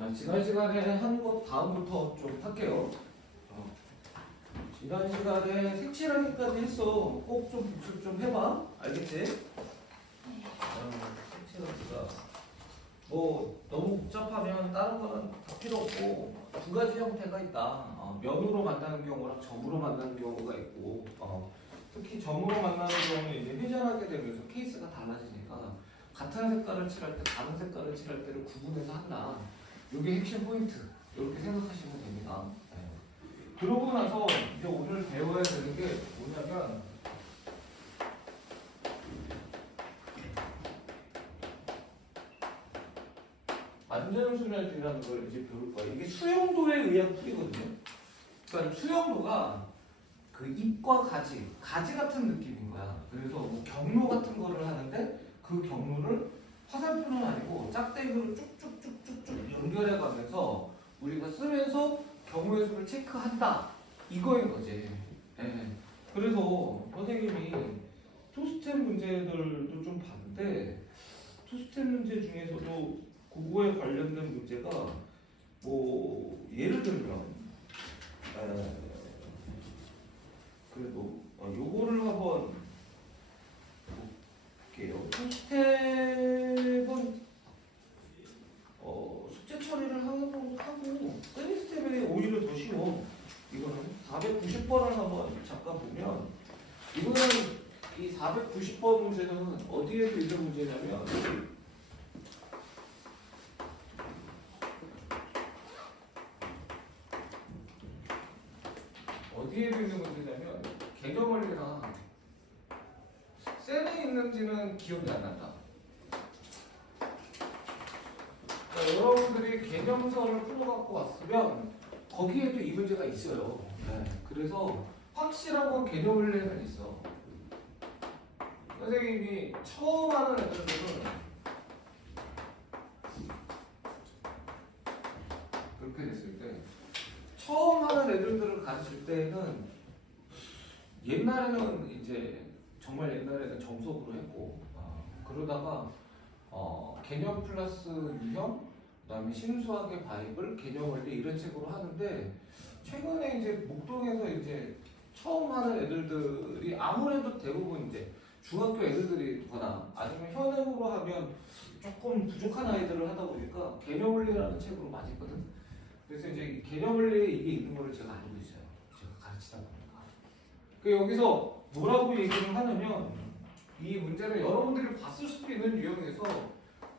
자, 지난 시간에 한 것 다음부터 좀 할게요. 지난 시간에 색칠하기까지 했어. 꼭 좀 복습 좀 해봐. 알겠지? 색칠하기가 뭐 너무 복잡하면 다른 거는 다 필요 없고 두 가지 형태가 있다. 면으로 만나는 경우랑 점으로 만나는 경우가 있고 특히 점으로 만나는 경우는 이제 회전하게 되면서 케이스가 달라지니까 같은 색깔을 칠할 때 다른 색깔을 칠할 때를 구분해서 한다. 이게 핵심 포인트. 이렇게 생각하시면 됩니다. 네. 그러고 나서 이제 오늘 배워야 되는 게 뭐냐면 완전순열이라는 걸 이제 배울 거예요. 이게 수용도에 의한 풀이거든요. 그러니까 수용도가 그 잎과 가지 같은 느낌인 거야. 그래서 뭐 경로 같은 거를 하는데 그 경로를 화살표는 아니고 짝대기로 쭉쭉쭉쭉쭉 연결해 가면서 우리가 쓰면서 경우의 수를 체크한다. 이거인 거지. 네. 그래서 선생님이 투스텝 문제들도 좀 봤는데 투스텝 문제 중에서도 그거에 관련된 문제가 뭐 예를 들면 그래도 요거를 한번 볼게요. 투스텝은 숙제 처리를 하고 쓰리 스텝이 오히려 더 쉬워. 이거는 490번을 한번 잠깐 보면 이거는 이 490번 문제는 어디에 있는 문제냐면 어디에 있는 문제냐면 개념원리랑 셀에 있는지는 기억이 안 난다. 그러니까 여러분들이 개념서를 풀어갖고 왔으면 거기에도 이 문제가 있어요. 네. 그래서 확실한 건 개념원리에는 있어. 선생님이 처음 하는 애들은 그렇게 됐을 때 처음 하는 애들을 가르칠 때는 옛날에는 이제 정말 옛날에는 정석으로 했고 그러다가 개념 플러스 유형 그다음에 심수학의 바이블 개념 원리 이런 책으로 하는데 최근에 이제 목동에서 이제 처음 하는 애들이 아무래도 대부분 이제 중학교 애들이거나 아니면 현행으로 하면 조금 부족한 아이들을 하다 보니까 개념 원리라는 책으로 많이 있거든. 그래서 이제 개념 원리에 이게 있는 거를 제가 알고 있어요. 제가 가르치다 보니까. 그 여기서 뭐라고 얘기를 하냐면 이 문제는 여러분들이 봤을 수도 있는 유형에서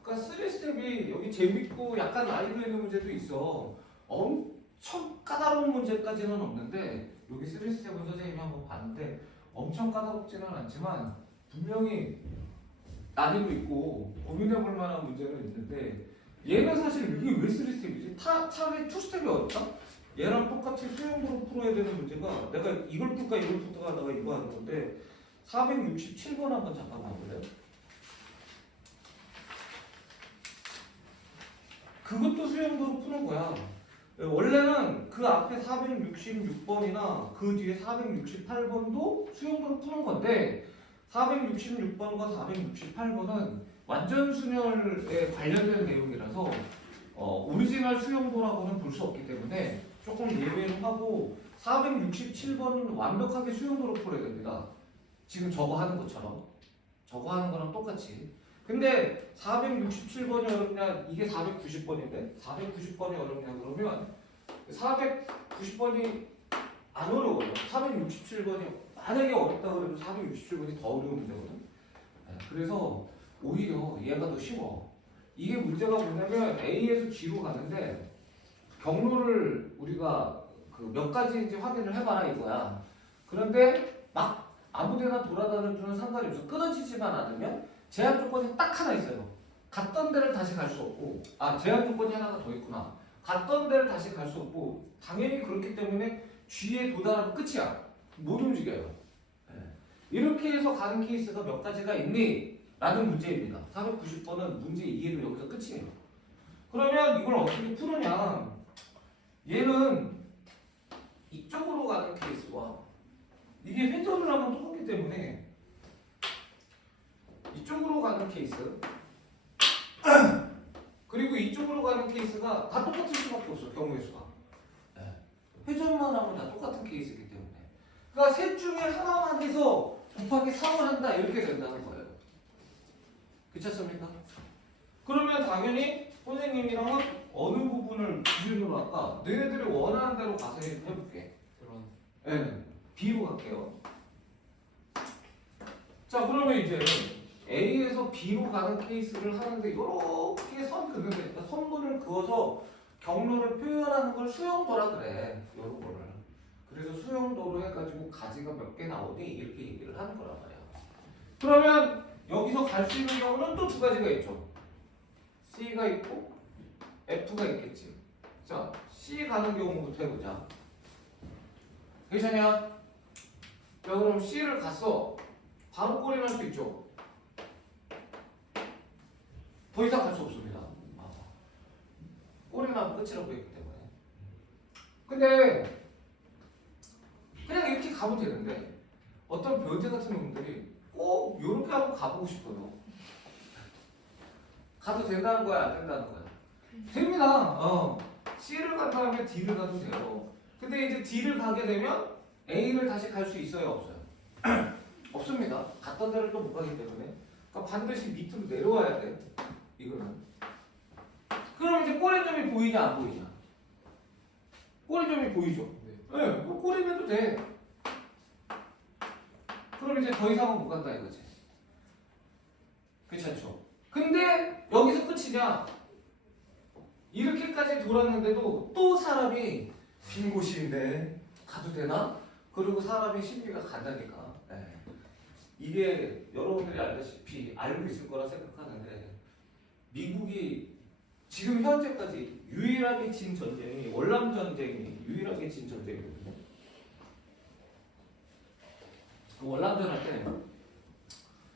그러니까 3스텝이 여기 재밌고 약간 나이도 있는 문제도 있어. 엄청 까다로운 문제까지는 없는데 여기 3스텝은 선생님이 한번 봤는데 엄청 까다롭지는 않지만 분명히 난이도 있고 고민해볼 만한 문제는 있는데 얘는 사실 이게 왜 3스텝이지? 차라리 2스텝이 어렵다? 얘랑 똑같이 수용도로 풀어야 되는 문제가 내가 이걸 풀까 이걸 풀까 하다가 이거 하는 건데 467번 한번 잠깐 봐볼래요? 그것도 수용도로 푸는 거야. 원래는 그 앞에 466번이나 그 뒤에 468번도 수용도로 푸는 건데 466번과 468번은 완전순열에 관련된 내용이라서 오리지널 수용도라고는 볼 수 없기 때문에 조금 예외를 하고 467번은 완벽하게 수용도로 풀어야 됩니다. 지금 저거 하는 것처럼 저거 하는 거랑 똑같이. 근데 467번이 어렵냐? 이게 490번인데 490번이 어렵냐 그러면 490번이 안 어려워요. 467번이 만약에 어렵다 그러면 467번이 더 어려운 문제거든. 그래서 오히려 얘가 더 쉬워. 이게 문제가 뭐냐면 A에서 G로 가는데 경로를 우리가 그 몇 가지인지 확인을 해봐라 이거야. 그런데 막 아무데나 돌아다녀주는 상관이 없어. 끊어지지만 않으면 제한 조건이 딱 하나 있어요. 갔던 데를 다시 갈 수 없고 제한 조건이 하나가 더 있구나. 갔던 데를 다시 갈 수 없고 당연히 그렇기 때문에 G에 도달하면 끝이야. 못 움직여요. 이렇게 해서 가는 케이스가 몇 가지가 있니? 라는 문제입니다. 490번은 문제 이해도 여기서 끝이에요. 그러면 이걸 어떻게 푸느냐? 얘는 이쪽으로 가는 케이스와 이게 회전을 하면 똑같기 때문에 이쪽으로 가는 케이스 그리고 이쪽으로 가는 케이스가 다 똑같을 수밖에 없어. 경우의 수가. 네. 회전만 하면 다 똑같은 케이스이기 때문에. 그러니까 셋 중에 하나만 해서 곱하기 3을 한다 이렇게 된다는 거예요. 괜찮습니까? 그러면 당연히 선생님이랑은 어느 부분을 기준으로 할까? 너희들이 원하는 대로 가서 해볼게. 네, B로 갈게요. 자, 그러면 이제 A에서 B로 가는 케이스를 하는데 이렇게 선 그는 되니까 선분을 그어서 경로를 표현하는 걸 수용도라 그래. 이런 거를. 그래서 수용도로 해가지고 가지가 몇 개 나오니 이렇게 얘기를 하는 거란 말이야. 그러면 여기서 갈 수 있는 경우는 또 두 가지가 있죠. C가 있고 F가 있겠지. 자, C 가는 경우부터 해보자. 괜찮냐? 자, 그럼 C를 갔어. 바로 꼬리 날 수 있죠. 더 이상 갈 수 없습니다. 꼬리 나면 끝이라고 했기 때문에. 근데 그냥 이렇게 가면 되는데 어떤 변태 같은 놈들이 꼭 이렇게 하고 가보고 싶어요. 가도 된다는 거야, 안 된다는 거야? 됩니다. C를 간 다음에 D를 가도 돼요. 근데 이제 D를 가게 되면 A를 다시 갈 수 있어요, 없어요? 없습니다. 갔던 데를 또 못 가기 때문에. 그러니까 반드시 밑으로 내려와야 돼. 이거는. 그럼 이제 꼬리점이 보이냐, 안 보이냐? 꼬리점이 보이죠? 네. 그럼 꼬리면도 돼. 그럼 이제 더 이상은 못 간다 이거지. 괜찮죠? 근데 여기서 끝이냐? 이렇게까지 돌았는데도 또 사람이 빈 곳인데 가도 되나? 그리고 사람의 심리가 간다니까. 네. 이게 여러분들이 알다시피 알고 있을 거라 생각하는데 미국이 지금 현재까지 유일하게 진 전쟁이 월남 전쟁이 유일하게 진 전쟁이거든요. 그 월남전 할 때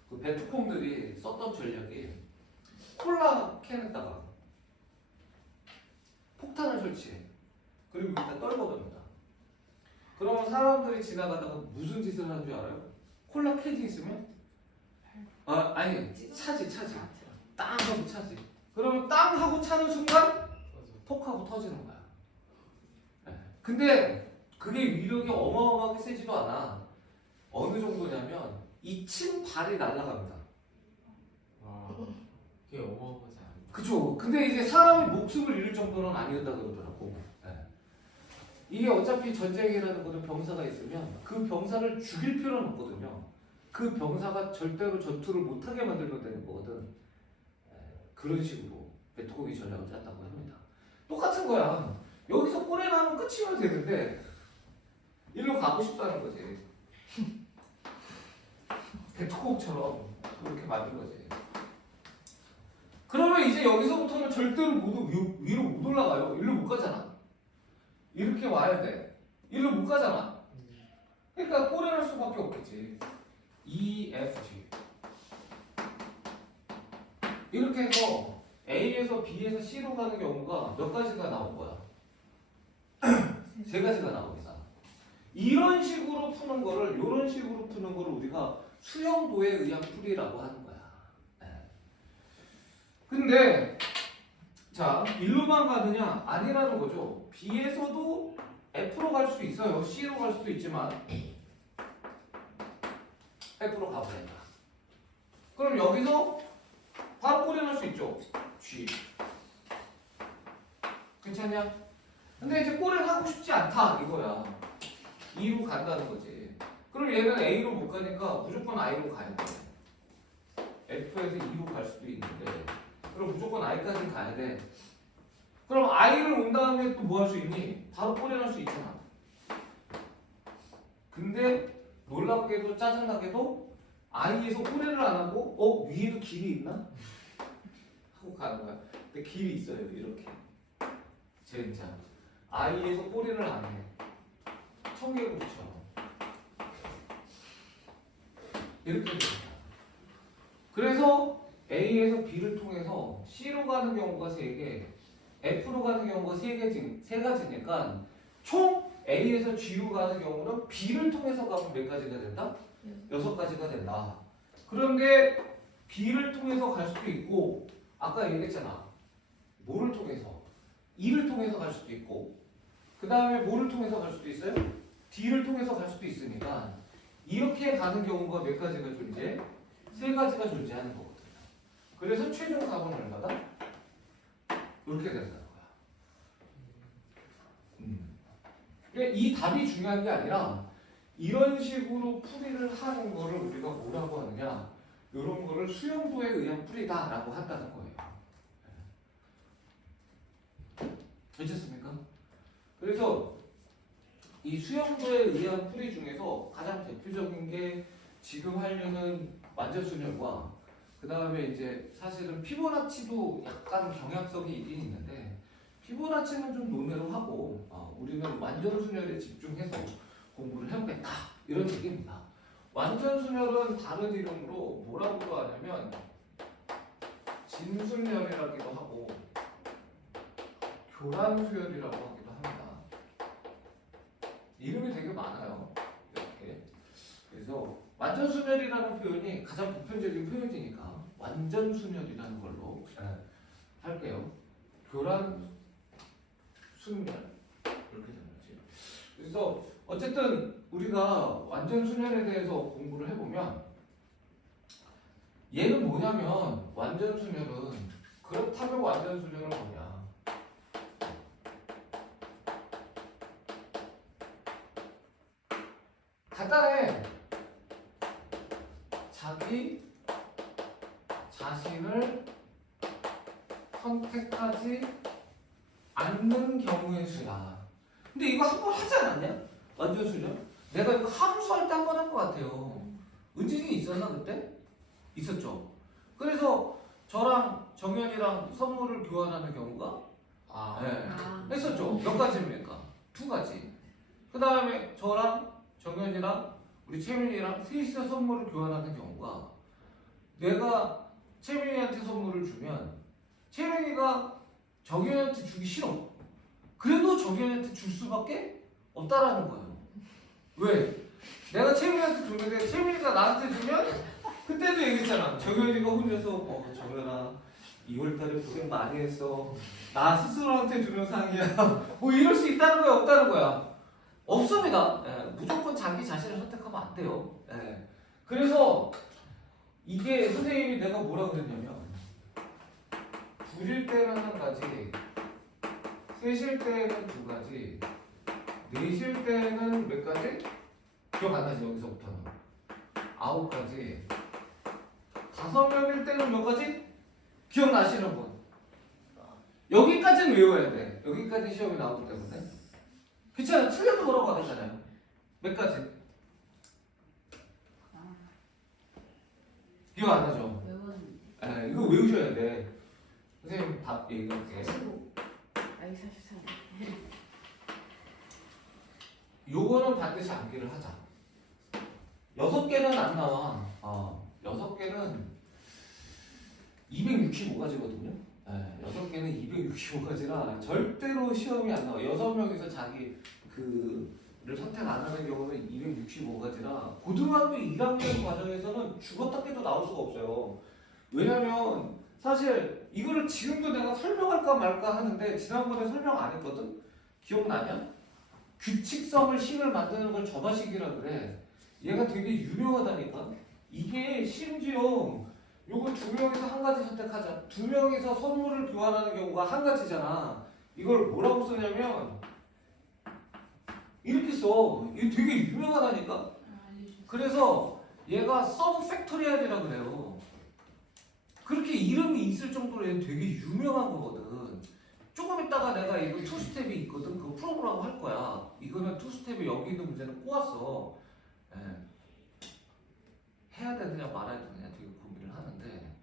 그 베트콩들이 썼던 전략이 콜라 캔에다가 폭탄을 설치해. 그리고 일단 떨궈둡니다. 그러면 사람들이 지나가다가 무슨 짓을 하는 줄 알아요? 콜라 캔이 있으면 아니 차지 땅 하고 차지. 그러면 땅 하고 차는 순간 톡 하고 터지는 거야. 네. 근데 그게 위력이 어마어마하게 세지도 않아. 어느 정도냐면 이 친 발이 날아갑니다. 그게 어마어마하지 않아요. 그쵸. 근데 이제 사람의 목숨을 잃을 정도는 아니었다 그러더라고. 네. 이게 어차피 전쟁이라는 거는 병사가 있으면 그 병사를 죽일 필요는 없거든요. 그 병사가 절대로 전투를 못하게 만들면 되는 거거든. 네. 그런 식으로 베트콩이 전략을 짰다고 합니다. 똑같은 거야. 여기서 꼬리 나면 끝이면 되는데 일로 가고 싶다는 거지. 베트콩처럼 그렇게 만든 거지. 그러면 이제 여기서부터는 절대로 위로 못 올라가요. 일로 못 가잖아. 이렇게 와야 돼. 일로 못 가잖아. 그러니까 꼬리 날 수밖에 없겠지. E, F, G. 이렇게 해서 A에서 B에서 C로 가는 경우가 몇 가지가 나온 거야? 세 가지가 나옵니다. 이런 식으로 푸는 거를, 이런 식으로 푸는 거를 우리가 수용도에 의한 풀이라고 하는 거야. 네. 근데 자, 일로만 가느냐? 아니라는 거죠. B에서도 F로 갈 수 있어요. C로 갈 수도 있지만 F로 가버린다. 그럼 여기서 바로 꼬리 날 수 있죠. G. 괜찮냐? 근데 이제 꼬리를 하고 싶지 않다 이거야. E로 간다는 거지. 그럼 얘는 A로 못 가니까 무조건 I로 가야 돼. F에서 E로 갈 수도 있는데 그럼 무조건 I까지 가야 돼. 그럼 I를 온 다음에 또 뭐 할 수 있니? 바로 꼬리 날 수 있잖아. 근데 놀랍게도 짜증나게도 I에서 꼬리를 안 하고 위에도 길이 있나? 하고 가는 거야. 근데 길이 있어요. 이렇게. 진짜. I에서 꼬리를 안 해. 청개구리처럼. 이렇게 됩니다. 그래서 A에서 B를 통해서 C로 가는 경우가 3개, F로 가는 경우가 3가지니까 총 A에서 G로 가는 경우는 B를 통해서 가면 몇 가지가 된다? 6가지가 된다. 그런데 B를 통해서 갈 수도 있고 아까 얘기했잖아. 뭐를 통해서? E를 통해서 갈 수도 있고 그 다음에 뭐를 통해서 갈 수도 있어요? D를 통해서 갈 수도 있으니까 이렇게 가는 경우가 몇 가지가 존재해? 세 가지가 존재하는 거거든요. 그래서 최종 답은 얼마다? 이렇게 된다는 거야. 그러니까 이 답이 중요한 게 아니라 이런 식으로 풀이를 하는 거를 우리가 뭐라고 하느냐, 이런 거를 수용도에 의한 풀이다라고 한다는 거예요. 괜찮습니까? 그래서 이 수용도에 의한 풀이 중에서 가장 대표적인 게 지금 하려는 완전수열과 그 다음에 이제 사실은 피보나치도 약간 경향성이 있긴 있는데 피보나치는 좀 논외로 하고 우리는 완전수열에 집중해서 공부를 해보겠다 이런 얘기입니다. 완전수열은 다른 이름으로 뭐라고 하냐면 진수열이라기도 하고 교란수열이라고 하기도 합니다. 이름이 되게 많아요. 이렇게. 그래서 완전수열이라는 표현이 가장 보편적인 표현이니까 완전수열이라는 걸로 할게요. 교란수열 이렇게 되는 거지. 그래서 어쨌든 우리가 완전수열에 대해서 공부를 해보면 얘는 뭐냐면 완전수열은 그렇다면 완전수열은 뭐냐? 간단해. 자기 자신을 선택하지 않는 경우의 수야. 근데 이거 한 번 하지 않았냐? 완전수열? 내가 이거 함수 할 때 한 번 한 것 같아요. 은진이 있었나 그때? 있었죠. 그래서 저랑 정연이랑 선물을 교환하는 경우가 했었죠. 몇 가지입니까? 두 가지. 그 다음에 저랑 정연이랑 우리 채민이랑 셋이서 선물을 교환하는 경우가 내가 채민이한테 선물을 주면 채민이가 정연이한테 주기 싫어. 그래도 정연이한테 줄 수밖에 없다라는 거예요. 왜? 내가 채민이한테 줬는데 채민이가 나한테 주면 그때도 얘기했잖아. 정연이가 혼자서 정연아 2월달에 고생 많이 했어. 나 스스로한테 주는 상이야. 뭐 이럴 수 있다는 거야 없다는 거야? 없습니다. 무조건 자기 자신을 선택하면 안 돼요. 그래서 이게 선생님이 내가 뭐라고 그랬냐면 둘일 때는 한 가지, 셋일 때는 두 가지, 넷일 때는 몇 가지? 기억 안 나지 여기서부터는 9가지, 5명일 때는 몇 가지? 기억나시는 분? 여기까지는 외워야 돼. 여기까지 시험이 나오기 때문에. 그렇잖아요. 틀려도 뭐라고 하잖아요. 몇 가지? 기억 안 나죠? 외웠는데. 이거 외우셔야 돼. 선생님 답 얘기할게. 45. 아니 43. 요거는 반드시 암기를 하자. 6개는 안 나와. 6개는 265가지거든요. 6개는 265가지라 절대로 시험이 안 나와. 6명이서 자기 그를 선택 안 하는 경우는 265가지라 고등학교 1학년 과정에서는 죽었다 깨도 나올 수가 없어요. 왜냐면 사실 이거를 지금도 내가 설명할까 말까 하는데 지난번에 설명 안 했거든? 기억나냐? 규칙성을 식을 만드는 걸 점화식이라 그래. 얘가 되게 유명하다니까. 이게 심지어 요거 2명이서 한 가지 선택하자. 2명이서 선물을 교환하는 경우가 한 가지잖아. 이걸 뭐라고 쓰냐면 이렇게 써. 이게 되게 유명하다니까. 그래서 얘가 서브 팩토리얼이라 그래요. 그렇게 이름이 있을 정도로 얘는 되게 유명한 거거든. 조금 있다가 내가 이거 투스텝이 있거든. 그거 풀어보라고 할 거야. 이거는 투스텝에 여기 있는 문제는 꼬았어. 해야 되느냐 말아야 되느냐 되게 고민을 하는데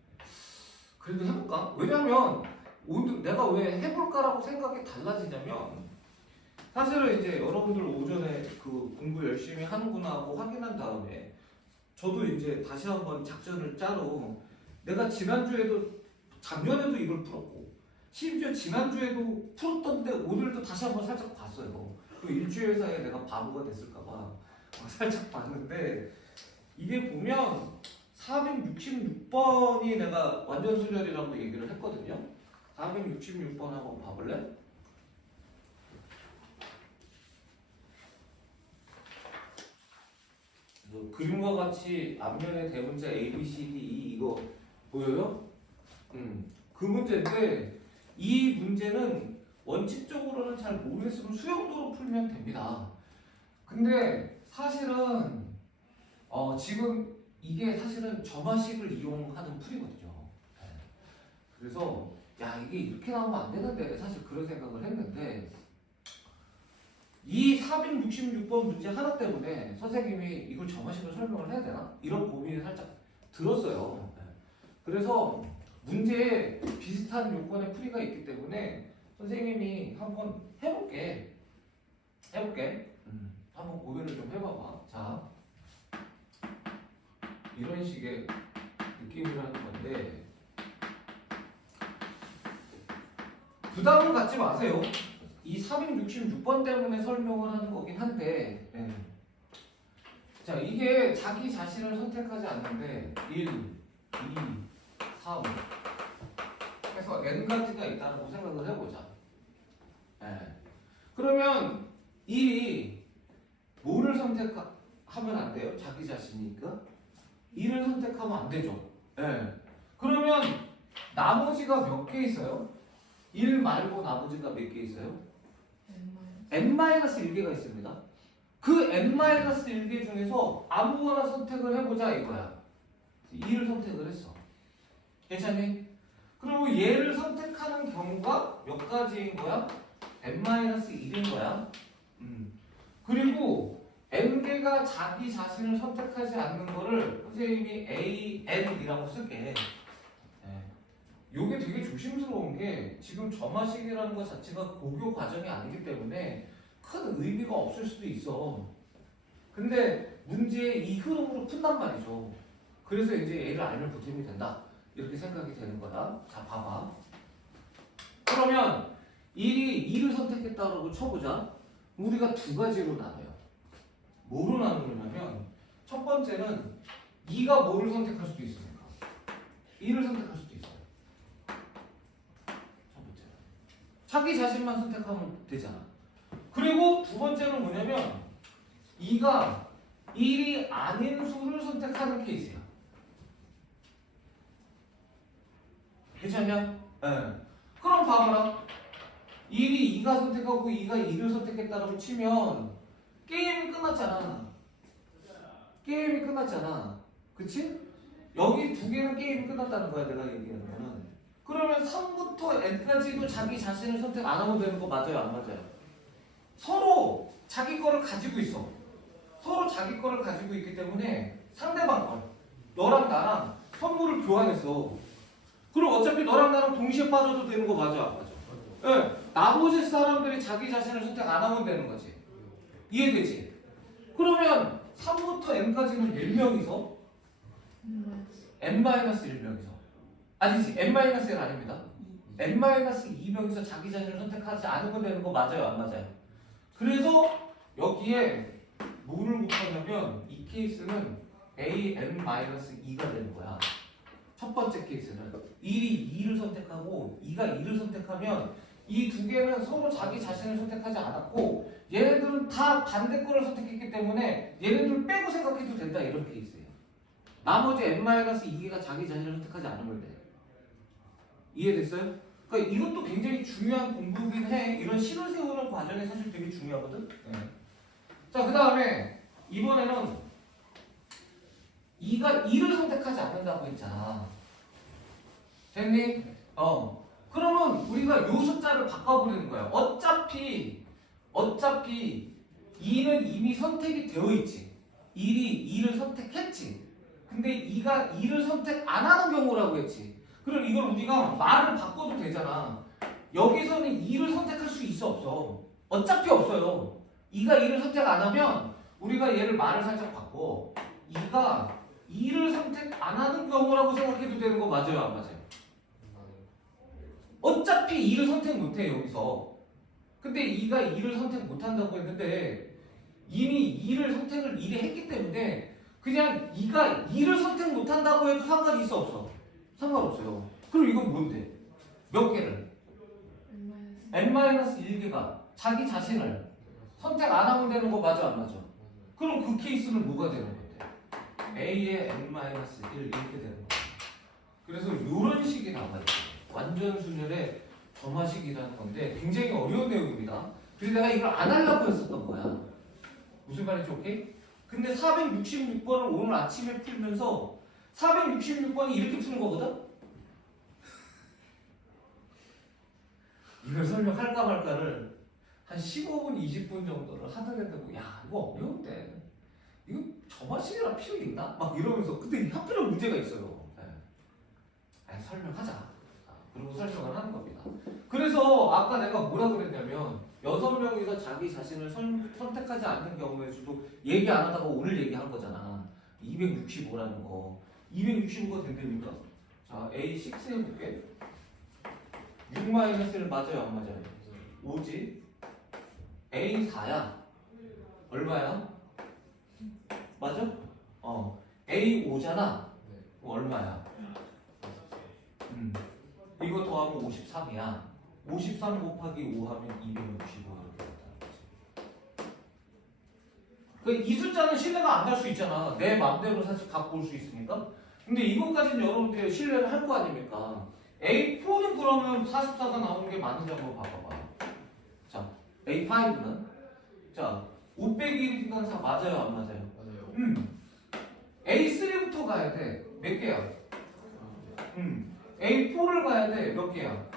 그래도 해볼까? 왜냐면 오늘 내가 왜 해볼까라고 생각이 달라지냐면 사실은 이제 여러분들 오전에 그 공부 열심히 하는구나 하고 확인한 다음에 저도 이제 다시 한번 작전을 짜러 내가 지난주에도 작년에도 이걸 풀었고 심지어 지난주에도 풀었던데 오늘도 다시 한번 살짝 봤어요. 그 일주일 사이에 내가 바보가 됐을까봐 살짝 봤는데 이게 보면 466번이 내가 완전수열이라고 얘기를 했거든요. 466번 한번 봐볼래? 그림과 같이 앞면에 대문자 A, B, C, D, E 이거 보여요? 그 문제인데 이 문제는 원칙적으로는 잘 모르겠으면 수영도로 풀면 됩니다. 근데 사실은 지금 이게 사실은 점화식을 이용하는 풀이거든요. 네. 그래서 야 이게 이렇게 나오면 안 되는데 사실 그런 생각을 했는데 이 466번 문제 하나 때문에 선생님이 이걸 점화식으로 설명을 해야 되나? 이런 고민이 살짝 들었어요. 네. 그래서 문제에 비슷한 요건의 풀이가 있기 때문에 선생님이 한번 해볼게. 한번 고민을 좀 해봐봐. 자, 이런 식의 느낌이라는 건데 부담을 갖지 마세요. 이 466번 때문에 설명을 하는 거긴 한데 자, 이게 자기 자신을 선택하지 않는데 1, 2, 3 해서 n가지가 있다고 생각을 해보자. 그러면 1이 뭐를 선택하면 안 돼요? 자기 자신이니까 1을 선택하면 안 되죠. 그러면 나머지가 몇 개 있어요? 1 말고 나머지가 몇 개 있어요? n-1개가 있습니다. 그 n-1개 중에서 아무거나 선택을 해보자 이거야. 2를 선택을 했어. 괜찮니? 그리고 얘를 선택하는 경우가 몇 가지인 거야? n-1인 거야. 그리고 n개가 자기 자신을 선택하지 않는 거를 선생님이 a,n이라고 쓸게. 요게 되게 조심스러운 게 지금 점화식이라는 것 자체가 고교 과정이 아니기 때문에 큰 의미가 없을 수도 있어. 근데 문제의 이 흐름으로 푼단 말이죠. 그래서 이제 얘를 알면 보탬이 된다. 이렇게 생각이 되는 거다. 자, 봐봐. 그러면 1이 2를 선택했다고 쳐보자. 우리가 두 가지로 나눠요. 뭐로 나누냐면 첫 번째는 2가 뭐를 선택할 수도 있습니까? 1을 선택할 수도 있어요. 첫 번째는 자기 자신만 선택하면 되잖아. 그리고 두 번째는 뭐냐면 2가 1이 아닌 수를 선택하는 케이스야. 괜찮냐? 네. 그럼 봐봐라. 1이 2가 선택하고 2가 2를 선택했다고 치면 게임이 끝났잖아. 그치? 여기 두 개는 게임이 끝났다는 거야, 내가 얘기하는 거는. 그러면 3부터 n까지도 자기 자신을 선택 안 하면 되는 거 맞아요, 안 맞아요? 서로 자기 거를 가지고 있어. 서로 자기 거를 가지고 있기 때문에 상대방 걸, 너랑 나랑 선물을 교환했어. 그럼 어차피 너랑 나랑 동시에 빠져도 되는 거 맞아, 안 맞아? 네. 나머지 사람들이 자기 자신을 선택 안 하면 되는 거지. 이해되지? 그러면 3부터 n까지는 몇 명이서? n-1명이서. 아니지, n-1 아닙니다. n-2명이서 자기 자신을 선택하지 않으면 되는 거 맞아요, 안 맞아요? 그래서 여기에 뭐를 곱하냐면 이 케이스는 an-2가 되는 거야. 첫 번째 케이스는 1이 2를 선택하고 2가 2를 선택하면 이 두 개는 서로 자기 자신을 선택하지 않았고 얘네들은 다 반대 거를 선택했기 때문에 얘네들 빼고 생각해도 된다, 이런 케이스예요. 나머지 n-2개가 자기 자신을 선택하지 않으면 돼. 이해됐어요? 그러니까 이것도 굉장히 중요한 공부긴 해. 이런 실을 세우는 과정이 사실 되게 중요하거든. 자, 그 다음에 이번에는 2가 2를 선택하지 않는다고 했잖아. 됐니? 그러면 우리가 요 숫자를 바꿔버리는 거야. 어차피 2는 이미 선택이 되어 있지. 1이 2를 선택했지. 근데 2가 2를 선택 안 하는 경우라고 했지. 그럼 이걸 우리가 말을 바꿔도 되잖아. 여기서는 2를 선택할 수 있어, 없어? 어차피 없어요. 2가 2를 선택 안 하면 우리가 얘를 말을 살짝 바꿔. 2가 2를 선택 안 하는 경우라고 생각해도 되는 거 맞아요, 안 맞아요? 어차피 2를 선택 못해, 여기서. 근데 2가 2를 선택 못한다고 했는데 이미 2를 선택을 1이 했기 때문에 그냥 2가 2를 선택 못한다고 해도 상관이 있어, 없어? 상관없어요. 그럼 이건 뭔데? 몇 개를? n-1개가 자기 자신을 선택 안 하면 되는 거 맞아 안 맞아? 그럼 그 케이스는 뭐가 되는 건데? a의 n-1 이렇게 되는 거야. 그래서 이런 식이 나와요. 완전 순열의 점화식이라는 건데 굉장히 어려운 내용입니다. 그래서 내가 이걸 안 하려고 했었던 거야. 무슨 말인지 오케이? 근데 466번을 오늘 아침에 풀면서 466번이 이렇게 푸는 거거든? 이걸 설명할까 말까를 한 15분, 20분 정도를 하던 애들 야 이거 어려운데 이거 점화식이라 필요 있나? 막 이러면서 근데 하필이면 문제가 있어요. 아니 설명하자. 그리고 설명을 하는 겁니다. 그래서 아까 내가 뭐라 그랬냐면 6명이서 자기 자신을 선택하지 않는 경우에서도 얘기 안 하다가 오늘 얘기한 거잖아. 265라는 거. 265가 된다니까. 자, A6 해볼게. 6-1 맞아요, 안 맞아요? 5지. A4야. 얼마야? 맞아? A5잖아. 얼마야? 이거 더하면 53이야. 53 곱하기 5 하면 265 이렇게 된다. 그러니까 이 숫자는 신뢰가 안 갈 수 있잖아. 내 맘대로 사실 갖고 올 수 있으니까. 근데 이것까지는 여러분들 신뢰를 할 거 아닙니까? A4는 그러면 44가 나오는 게 맞는지 한번 봐봐봐. 자, A5는 자, 5 빼기 1이니까 4 맞아요, 안 맞아요? 맞아요. A3부터 가야 돼. 몇 개야? A4를 가야 돼. 몇 개야?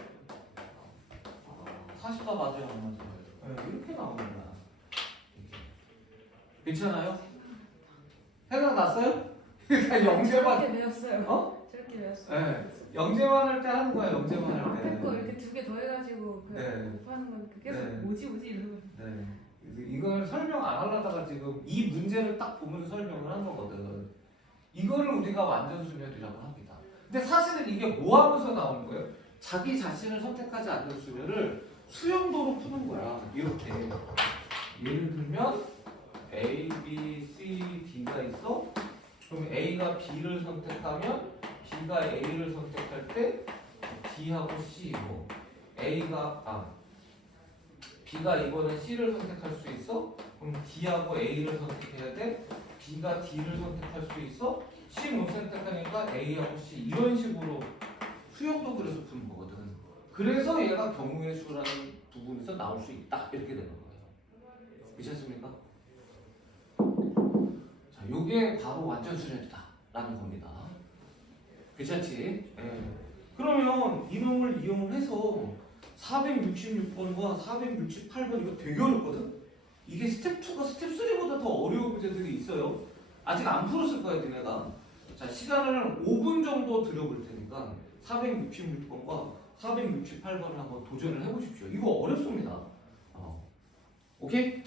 44 맞아요, 안 맞아요? 네, 이렇게 나오는 거야. 괜찮아요? 생각났어요? 그러니까 영재만 저렇게 배웠어요. 어? 저렇게 배웠어요. 네. 영재만 할 때 하는 거야. 영재만 할 앞에 때. 거 이렇게 두 개 더해가지고 그 네. 하는 건 계속 네. 뭐지 이러고. 네. 그래서 이걸 설명 안 하려다가 지금 이 문제를 딱 보면서 설명을 한 거거든. 이거를 우리가 완전수열이라고 합니다. 근데 사실은 이게 뭐 하면서 나오는 거예요? 자기 자신을 선택하지 않는 수열을 수용도로 푸는 거야. 이렇게. 예를 들면 A, B, C, D가 있어. 그럼 A가 B를 선택하면 B가 A를 선택할 때 D하고 C고 B가 이번에 C를 선택할 수 있어? 그럼 D하고 A를 선택해야 돼? B가 D를 선택할 수 있어? C 못 선택하니까 A하고 C 이런 식으로 수용도 그래서 푸는 거거든. 그래서 얘가 경우의 수라는 부분에서 나올 수 있다 이렇게 되는 거예요. 괜찮습니까? 자, 요게 바로 완전 수련이다라는 겁니다. 괜찮지? 예. 그러면 이놈을 이용해서 466번과 468번 이거 되게 어렵거든? 이게 스텝 2가 스텝 3보다 더 어려운 문제들이 있어요. 아직 안 풀었을 거야, 니네가. 자, 시간을 5분 정도 들여볼 테니까 466번과 468번을 한번 도전을 해보십시오. 이거 어렵습니다. 오케이?